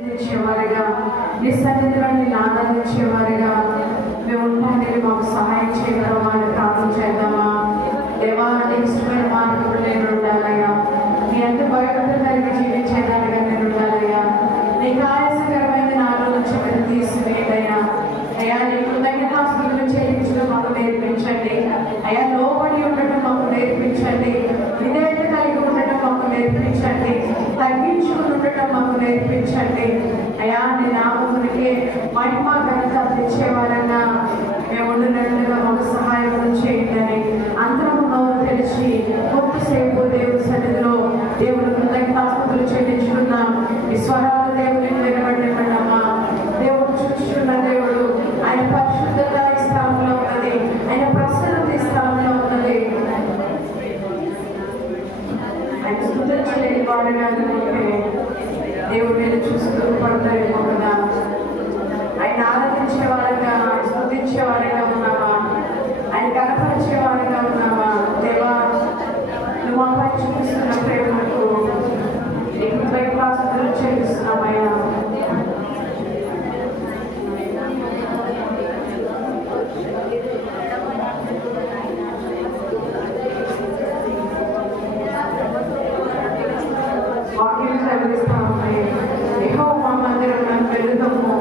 ఆరాధించేవారుగా నీ సన్నిధిలో నిన్ను ఆరాధించేవారుగా మేము ఉండడానికి మాకు సహాయం చేయగలమా అని ప్రార్థన చేద్దామా. దేవా, నీ ఇష్టమైన మార్గంలో నేను ఉండాలయ్యా. నీ ఎంత భయపడిన దానికి జీవించేదానిగా నేను ఉండాలయ్యా. నీకు ఆయాసకరమైన నాలో నుంచి మీరు తీసివేయడయ్యా. అయ్యా, నీ కృతజ్ఞతాస్తుతులు చెల్లించడం మాకు నేర్పించండి అయ్యా. లోబడి ఉండటం మాకు నేర్పించండి. విధేయత కలిగి ఉండటం మాకు నేర్పించండి. తగ్గించుకుని ఉండటం మాకు నేర్పించండి అయ్యా. నీ నామమునికి మహిమ ఘనత తెచ్చేవారన్నా మేము ఉండినట్లుగా మాకు సహాయం చేయండి. అందరము నోరు తెలిసి కొద్దిసేపు దేవుడి సన్నిధిలో దేవుడు కృతజ్ఞతాస్తుతులు చెల్లించుకున్నాం. ఈ స్వరాలు దేవుడిని వినబడినమ్మా. దేవుడు చూస్తున్న దేవుడు, ఆయన పరిశుద్ధత ఈ స్థలంలో ఉన్నది, ఆయన ప్రసన్నత ఈ స్థలంలో ఉన్నది. ఆయన స్తుతించలేని వాడుగా ఉంటే దేవుడు నేను చూస్తూ పడతారేమో కదా. ఆయన ఆరాధించే వారంగా, ఆయన స్తుతించే వారంగా ఉన్నావా? ఆయన కనపరిచే వారంగా ఉన్నావా? దేవా, నువ్వు అమ్మాయి చూపిస్తున్న ప్రేమకు నీకు కృతజ్ఞతాస్తుతులు చెల్లిస్తున్నామయ్యా. వాక్యం చదివిస్తా ఉన్నాయి. యెహోవా మందిరం వెళుదాము,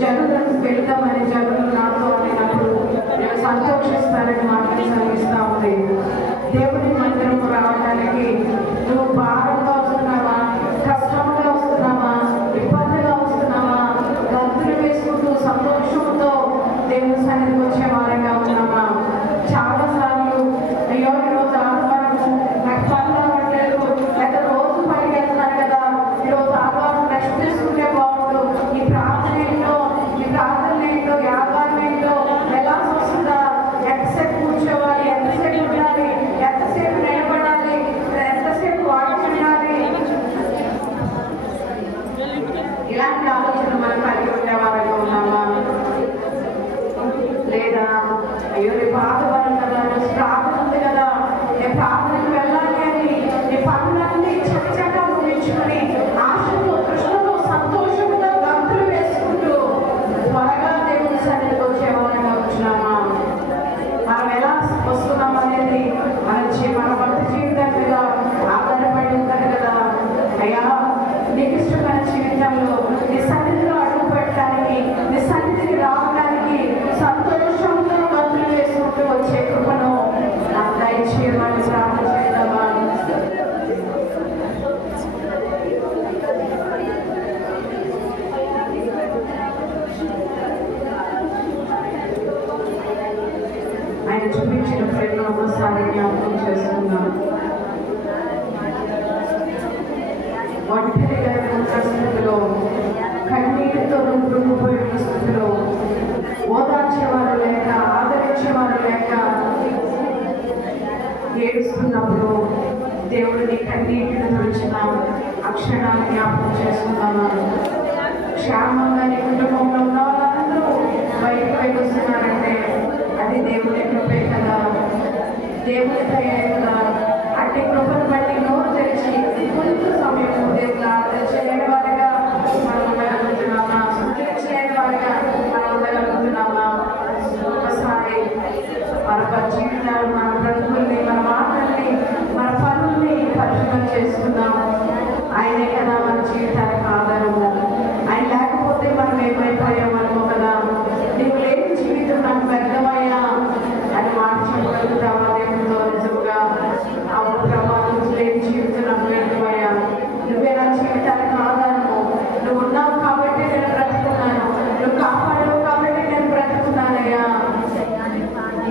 జనులను వెళుదామని జనులు నాతో అనినప్పుడు నేను సంతోషిస్తానని వాక్యం చదివిస్తా ఉంది. దేవుని మందిరం రావడానికి నువ్వు భారంగా వస్తున్నావా, కష్టంగా వస్తున్నావా, ఇబ్బందిగా వస్తున్నావా, గంతులు వేసుకుంటూ సంతోషంతో దేవుని సన్నిధికి వచ్చే వారంగా ఉన్నామా? చాలా సార్లు అయ్యో ఈరోజు ఆదివారము నాకు పనులు అవ్వట్లేదు, లేదా రోజు పనికి వెళ్తున్నాను కదా, ఈరోజు ఆదివారం రెస్ట్ తీసుకుంటే బాగుండు, ఈ ప్రార్థన ఏంటో, ఈ ప్రార్థన ఏంటో, ఈ ఆదివారం ఏంటో వెళ్ళాల్సి వస్తుందా, ఎంతసేపు కూర్చోవాలి, ఎంతసేపు ఉండాలి, ఎంతసేపు నిలబడాలి, ఎంతసేపు వాటి ఉండాలి, ఇలాంటి ఆలోచన మనం కలిగి ఉండే వారంగా ఉన్నామా? లేదా అయ్యో రేపు ఆదివారం కదా, రోజు ప్రార్థన ఉంది కదా, నేను ప్రార్థనకు వెళ్ళాలి అని నీ పనులన్నీ చక్కగా ముగించుకొని ఆశతో, కృష్ణతో, సంతోషంతో గంతులు వేసుకుంటూ త్వరగా దేవుని సన్నిధికి వచ్చేవాళ్ళగా వచ్చినామా? మనం ఎలా వస్తున్నాం అనేది మన భక్తి జీవితం మీద ఆధారపడి ఉంటుంది కదా. అయ్యా, నీకు ఇష్టమైన జీవితంలో నీ సన్నిధిలో అడుగు పెట్టడానికి, నీ సన్నిధికి రావడానికి సంతోషంతో గంతులు వేసుకుంటూ వచ్చే కృపను నాకు దయచేయమని ప్రార్థన చేద్దామా. ఆయన చూపించిన ప్రేమ ఒకసారి జ్ఞాపకం చేసుకుందాం. ఒంటరిగా ఉన్న స్థితిలో, కన్నీటితో కృంగిపోయిన స్థితిలో, ఓదార్చేవారు లేక, ఆదరించేవారు లేక ఏడుస్తున్నప్పుడు దేవుడిని కన్నీటిని తుడిచిన అక్షరాలు జ్ఞాపకం చేసుకున్నాను. క్షేమంగా నీ కుటుంబంలో ఉన్న వాళ్ళందరూ బయటకు వస్తున్నారంటే అది దేవుడి కృపే కదా, దేవుడి దయే కదా. అట్టి కృపను బట్టి నోరు తెరిచి కొంత సమయం దేవుడు ఆరాధన చేయని వారిగా మనం ఉండగలుగుతున్నామా? చేయని వారిగా మనం ఉండగలుగుతున్నామా? ఒకసారి మన జీవితాలు, మన బ్రతుకుల్ని, మన మాటల్ని, మన పనుల్ని పరిశీలన చేసుకుందాం. ఆయనే కదా మన జీవితానికి ఆధారము. ఆయన లేకపోతే మనం ఏమైపోయామనుకో కదా. నీవు లేని జీవితం నాకు వ్యర్థమయ్యా అని మాట చెప్పగలుగుతావా దేవుడితో? నిజంగా అవును ప్రభా, నువ్వు లేని జీవితం నాకు వ్యర్థమయ్యా, నువ్వే నా జీవితానికి ఆధారము, నువ్వు ఉన్నావు కాబట్టి నేను బ్రతుకున్నాను, నువ్వు కాపాడవు కాబట్టి నేను బ్రతుకున్నానయ్యా.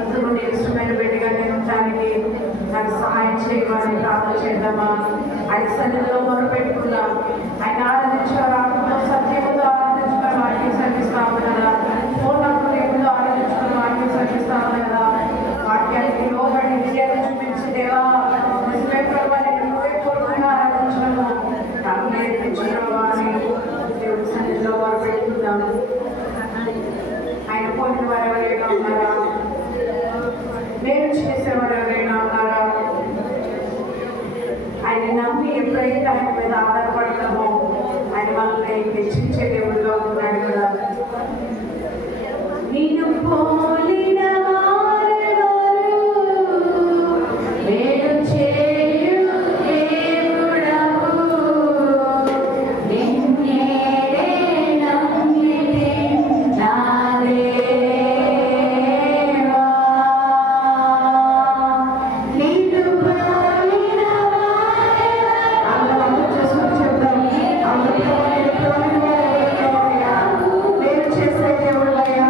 ఇప్పుడు నీ ఇష్టమైన బిడ్డగా నేను ఉండడానికి నాకు సహాయం చేయమని ప్రార్థన చేద్దామా. ఆయన సన్నిధిలో మొదలు పెట్టుకుందాం. ఆయన ఆరాధించారు, ఆత్మతో సత్యముతో ఆరాధించుకొని వాటికి సర్విస్తాము కదా. పూర్ణంతో దేవుడితో ఆరాధించుకొని వాటికి సర్విస్తాము కదా. వాక్యానికి లోబడి విజయాలు చూపించి దేవా నిజమే ప్రభా, నేను నువ్వే కోరుకుని ఆరాధించడము నాకు నేర్పించడం అని దేవుడి సన్నిధిలో మొదలు పెట్టుకుందాం. ఆయన పోయిన వారు ఎవరైనా ఉన్నారా? మేలు చేసేవారు ఎవరైనా ఉన్నారా? ఆయన నమ్మి ఎప్పుడైతే ఆయన మీద ఆధారపడతామో ఆయన మనల్ని ఆశీర్వాదాలని హెచ్చించే దేవుడుగా ఉన్నాడు కదా. నిన్ను పోలిన వారెవరు, మేలు చేయు దేవుడవు, నిన్నేనే నమ్మితి నా దేవా. నిన్ను పోలిన వారెవరు, అందరూ చేసుకుని చెప్తాం. అందరూ పోలిన వారెవరు, మేలు చేసే దేవుడయ్యా.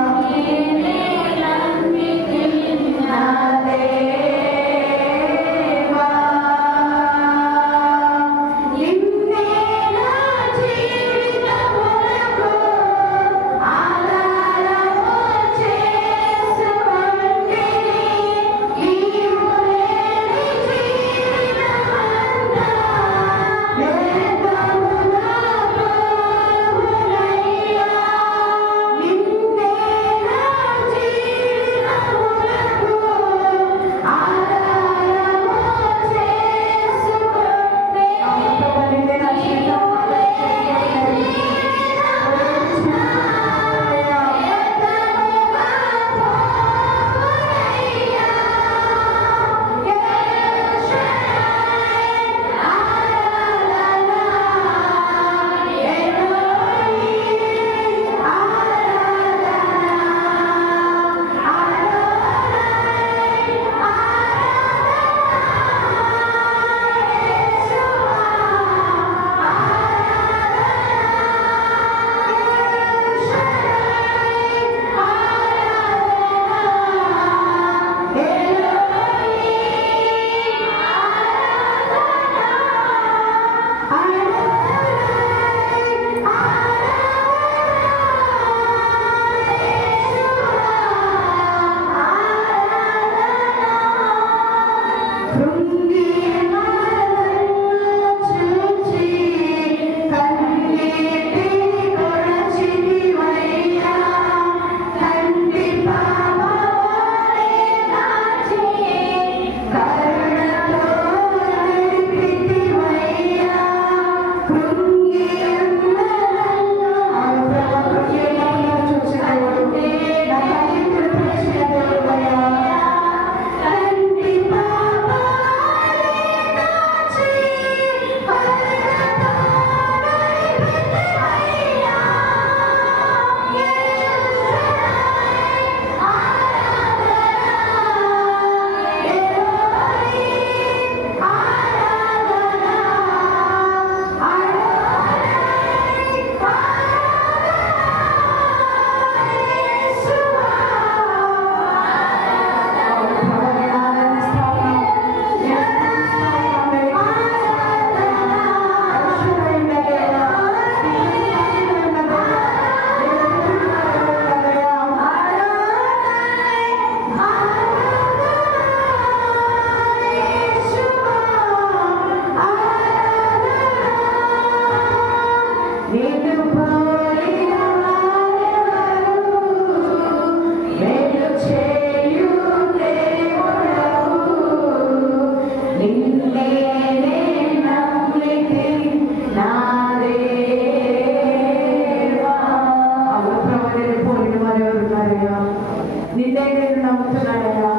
నిన్నే నేను నమ్ముతున్నానయ్యా,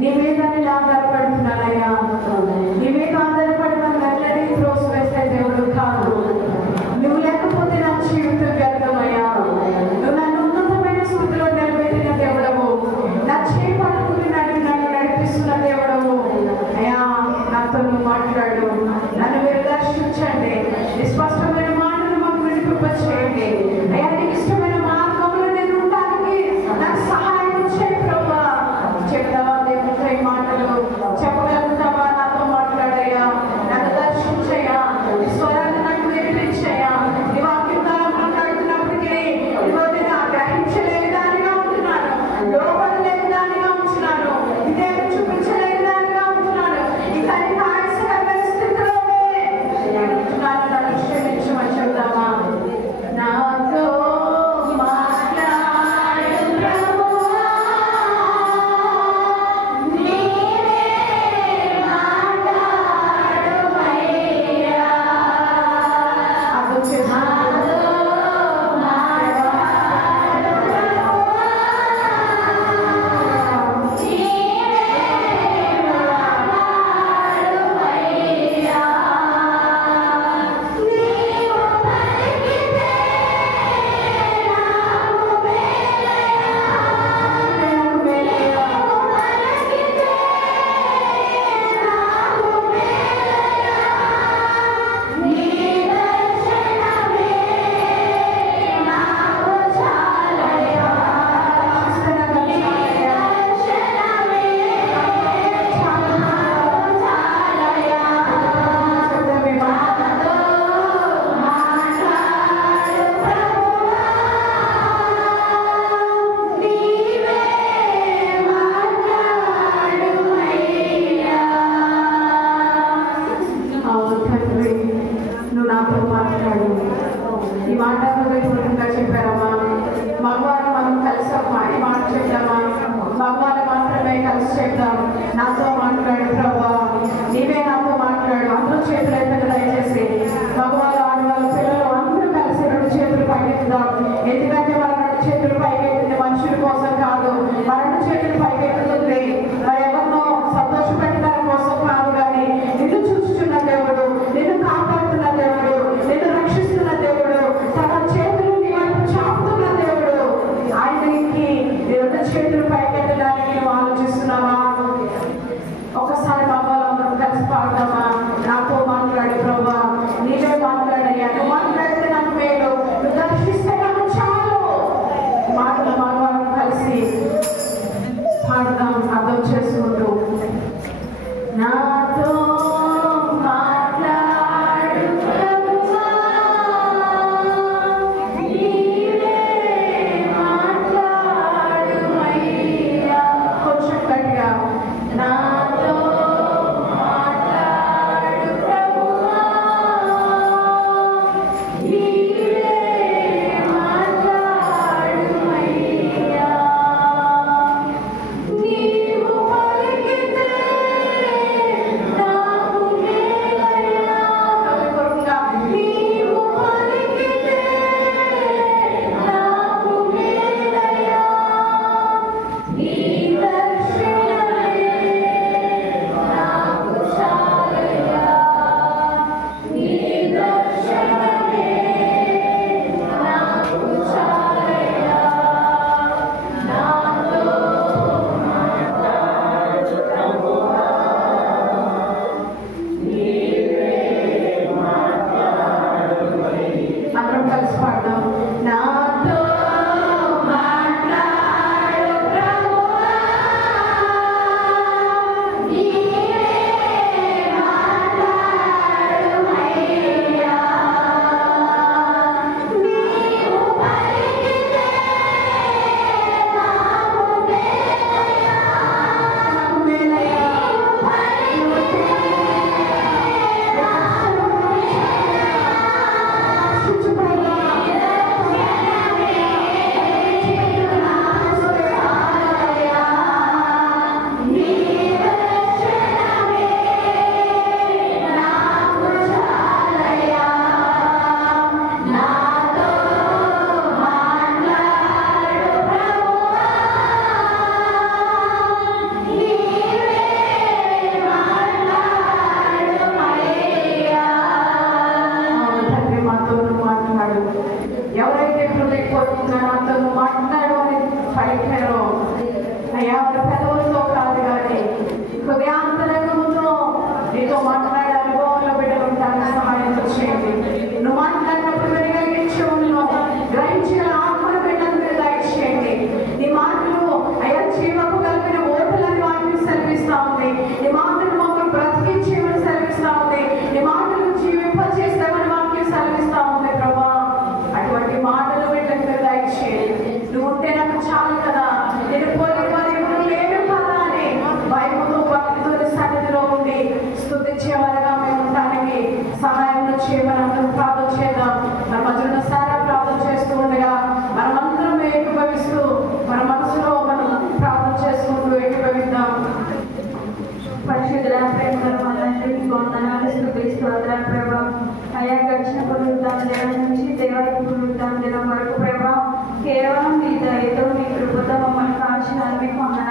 నీ మీద నేను ఆధారపడుతున్నానయ్యా. నీ మీద ఆధారపడి మనం వెంటనే త్రోసి వేసే దేవుడు కాదు. నువ్వు లేకపోతే నా జీవితం వ్యర్థమయ్యా. నువ్వు నన్ను ఉన్నతమైన స్థితిలో నిలబెట్టిన దేవుడవు, నా చేయి పట్టుకుని నన్ను నడిపిస్తున్న దేవుడవు అయ్యా. నాతో నువ్వు మాట్లాడు, నన్ను మీరు దర్శించండి, స్పష్టమైన మాటలు మాకు వినిపింపచేయండి అయ్యా. నీకు ఇష్టమైన మార్గంలో నేను ఉండడానికి నాకు సహాయం చేయి ప్రభా. చెప్తావా దేవుడితో ఈ మాటలు చెప్పగలుగుతావా? నాతో మాట్లాడయ్యా, నన్ను దర్శించయ్యా, నీ స్వరాన్ని నాకు వినిపించయ్యా. నీ వాక్యం ద్వారా మాట్లాడుతున్నప్పటికీ ఇదిగో నేను గ్రహించలేని దానిగా ఉంటున్నాను, లోపడలేని దానిగా ఉంటున్నాను, ఇదే చూపించలేని దానిగా ఉంటున్నాను. ఇంకా నీకు ఆయాసకరమైన స్థితిలోనే ఉంటున్నాను, నన్ను క్షమించమని చెప్తావా? నాతో పైకెత్తుదాం. ఎందుకంటే మన రెండు చేతులు పైకెత్తింది మనుషుల కోసం కాదు, మన రెండు చేతులు పైకెత్తుతుంది మరి ఎవరినో సంతోషపెట్టడం కోసం కాదు, కానీ నిన్ను చూస్తున్న దేవుడు, నిన్ను కాపాడుతున్న దేవుడు, నిన్ను రక్షిస్తున్న దేవుడు, తన చేతులు నీ వైపు చాపుతున్న దేవుడు. ఆయనకి రెండు చేతులు పైకెత్తడానికి నువ్వు ఆలోచిస్తున్నావా? ఒకసారి బాబాలందరం కలిసి పాడదామా? నాతో మాట్లాడి ప్రభా, నీవే మాట్లాడయ్యా, నువ్వు మాట్లాడితే నాకు మేలు, నువ్వు దర్శిస్తే నాకు చాలు. మాటలు మగవాళ్ళం కలిసి పాడదాం అర్థం చేసుకుంటూ. నాతో మాట్లాడు ప్రభువా, నీవే మాట్లాడుమయ్యా. కొంచెం గట్టిగా. నాతో మాట్లాడు ప్రభువా, నీవే మాట్లాడుమయ్యా. నీవు పలికితే నాకు మేలయ్యా. కవిపరంగా నీవు పలికితే నాకు మేలయ్యా. నీ దర్శనమే నాకు చాలయ్యా. నీ దర్శనమే నాకు చాలయ్యా. నాతో మాట్లాడు ప్రభువా, నీవే మాట్లాడుమయ్యా. అందరం కలిసి పాడదాం. నాతో మాట్లాడు ప్రభువా, నీవే మాట్లాడుమయ్యా. నీవు పలికితే నాకు మేలయ్యా. నాకు మేలయ్యా. ఎవరైతే హృదయపూర్వకంగా నాతో మాట్లాడు అని పలికారో అయ్యా, వారి పెదవులతో కాదు కానీ హృదయాంతరంగంతో నీతో మాట్లాడే అనుభవంలో బిడ్డలుంటానికి సహాయం చేయండి. నువ్వు మాట్లాడినప్పుడు వెలుగలిగించడంలో గ్రహించిన ఆత్మను బిడ్డలు మీరు దయచేయండి. నీ మాటలు అయ్యా జీవపు కలిపిన ఓటలని వాటిని సెలవిస్తా ఉంది. నీ మాటలు మమ్మల్ని బ్రతికించేమని సెలవిస్తా ఉంది. నీ మాటలు జీవింపచేస్తామని వాక్యం సెలవిస్తా ఉంది ప్రభా. అటువంటి మాటలు బిడ్డలు దయచేయండి. నువ్వు ఉంటే నాకు చాలు కదా, నేను పోలి వారి లేను కదా అని భయముతో భక్తితో సన్నిధిలో ఉండి స్తుతించేవారుగా మేము ఉండడానికి సహాయం చేయమని అందరం ప్రార్థన చేద్దాం. మన మధ్యలో సారా ప్రార్థన చేస్తూ ఉండగా మనమందరం ఏకీభవిస్తూ మన మనసులో మనం ప్రార్థన చేసుకుంటూ ఏకీభవిద్దాం. పరిశుద్ధుల ప్రేమల తండ్రి, వందనాలు, స్తుతి స్తోత్రాలు ప్రభా. అయ్యా గడిచిన పునరుద్ధాన దినం నుంచి దేవాలయ పునరుద్ధాన దినం వరకు ప్రభా, కేవలం మీ దయతో మీ కృపతో మమ్మల్ని కాల్చినందుకు మీకు వందనాలు